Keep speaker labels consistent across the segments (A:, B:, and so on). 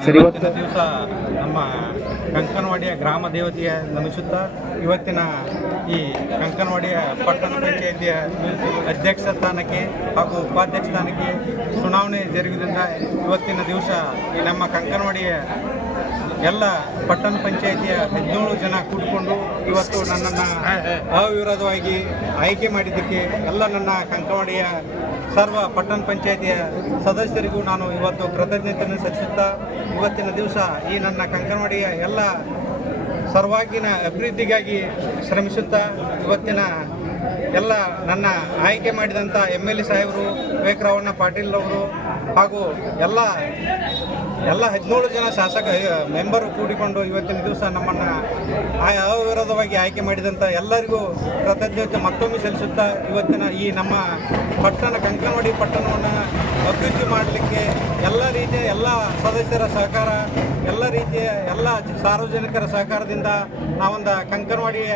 A: ಇವತ್ತಿನ ದಿವಸ ನಮ್ಮ ಕಂಕನವಾಡಿಯ ಗ್ರಾಮ ದೇವತೆಯ ನಮಿಸುತ್ತಾ ಇವತ್ತಿನ ಈ ಕಂಕನವಾಡಿಯ ಪಟ್ಟಣ ಪಂಚಾಯಿತಿಯ ಅಧ್ಯಕ್ಷ ಸ್ಥಾನಕ್ಕೆ ಹಾಗೂ ಉಪಾಧ್ಯಕ್ಷ ಸ್ಥಾನಕ್ಕೆ ಚುನಾವಣೆ ಜರುಗಿದ್ರಿಂದ ಇವತ್ತಿನ ದಿವಸ ನಮ್ಮ ಕಂಕನವಾಡಿಯ ಎಲ್ಲ ಪಟ್ಟಣ ಪಂಚಾಯಿತಿಯ ಹದಿನೇಳು ಜನ ಕೂಡಿಕೊಂಡು ಇವತ್ತು ನನ್ನನ್ನು ಅವಿರೋಧವಾಗಿ ಆಯ್ಕೆ ಮಾಡಿದ್ದಕ್ಕೆ ಎಲ್ಲ ನನ್ನ ಕಂಕವಾಡಿಯ ಸರ್ವ ಪಟ್ಟಣ ಪಂಚಾಯಿತಿಯ ಸದಸ್ಯರಿಗೂ ನಾನು ಇವತ್ತು ಕೃತಜ್ಞತೆಯನ್ನು ಸಲ್ಲಿಸುತ್ತಾ ಇವತ್ತಿನ ದಿವಸ ಈ ನನ್ನ ಕಂಕನವಾಡಿಯ ಎಲ್ಲ ಸರ್ವಾಗಿನ ಅಭಿವೃದ್ಧಿಗಾಗಿ ಶ್ರಮಿಸುತ್ತಾ ಇವತ್ತಿನ ಎಲ್ಲ ನನ್ನ ಆಯ್ಕೆ ಮಾಡಿದಂಥ ಎಂ ಎಲ್ ಎ ಸಾಹೇಬರು ವಿವೇಕರಾವಣ್ಣ ಪಾಟೀಲ್ ಅವರು ಹಾಗೂ ಎಲ್ಲ ಎಲ್ಲ ಹದಿನೇಳು ಜನ ಶಾಸಕ ಮೆಂಬರು ಕೂಡಿಕೊಂಡು ಇವತ್ತಿನ ದಿವಸ ನಮ್ಮನ್ನು ಅವಿರೋಧವಾಗಿ ಆಯ್ಕೆ ಮಾಡಿದಂಥ ಎಲ್ಲರಿಗೂ ಕೃತಜ್ಞತೆ ಮತ್ತೊಮ್ಮೆ ಸಲ್ಲಿಸುತ್ತಾ ಇವತ್ತಿನ ಈ ನಮ್ಮ ಪಟ್ಟಣ, ಕಂಕನವಾಡಿ ಪಟ್ಟಣವನ್ನು ಅಭಿವೃದ್ಧಿ ಮಾಡಲಿಕ್ಕೆ ಎಲ್ಲ ರೀತಿಯ ಎಲ್ಲ ಸದಸ್ಯರ ಸಹಕಾರ ರೀತಿಯ ಎಲ್ಲ ಸಾರ್ವಜನಿಕರ ಸಹಕಾರದಿಂದ ನಾವೊಂದು ಕಂಕನವಾಡಿಯ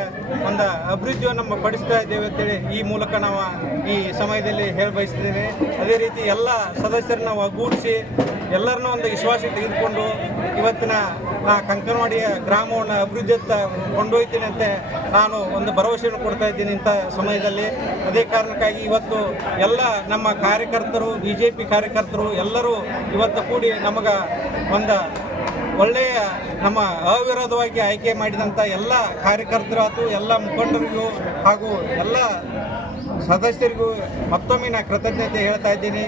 A: ಒಂದು ಅಭಿವೃದ್ಧಿಯನ್ನು ನಮ್ಮ ಪಡಿಸ್ತಾ ಇದ್ದೇವೆ ಅಂತೇಳಿ ಈ ಮೂಲಕ ನಾವು ಈ ಸಮಯದಲ್ಲಿ ಹೇಳಿ ಬಯಸ್ತಿದ್ದೇನೆ ಅದೇ ರೀತಿ ಎಲ್ಲ ಸದಸ್ಯರನ್ನ ಒಗ್ಗೂಡಿಸಿ ಎಲ್ಲರನ್ನೂ ಒಂದು ವಿಶ್ವಾಸ ತೆಗೆದುಕೊಂಡು ಇವತ್ತಿನ ಆ ಕಂಕನವಾಡಿಯ ಗ್ರಾಮವನ್ನು ಅಭಿವೃದ್ಧಿಯತ್ತ ಕೊಂಡೊಯ್ತೀನಿ ಅಂತ ನಾನು ಒಂದು ಭರವಸೆಯನ್ನು ಕೊಡ್ತಾ ಇದ್ದೀನಿ ಇಂಥ ಸಮಯದಲ್ಲಿ. ಅದೇ ಕಾರಣಕ್ಕಾಗಿ ಇವತ್ತು ಎಲ್ಲ ನಮ್ಮ ಕಾರ್ಯಕರ್ತರು ಬಿ ಜೆ ಪಿ ಕಾರ್ಯಕರ್ತರು ಎಲ್ಲರೂ ಇವತ್ತು ಕೂಡಿ ನಮಗೆ ಒಂದು ಒಳ್ಳೆಯ ನಮ್ಮ ಅವಿರೋಧವಾಗಿ ಆಯ್ಕೆ ಮಾಡಿದಂಥ ಎಲ್ಲ ಕಾರ್ಯಕರ್ತರು ಎಲ್ಲ ಮುಖಂಡರಿಗೂ ಹಾಗೂ ಎಲ್ಲ ಸದಸ್ಯರಿಗೂ ಮತ್ತೊಮ್ಮೆ ನಾನು ಕೃತಜ್ಞತೆ ಹೇಳ್ತಾ ಇದ್ದೀನಿ.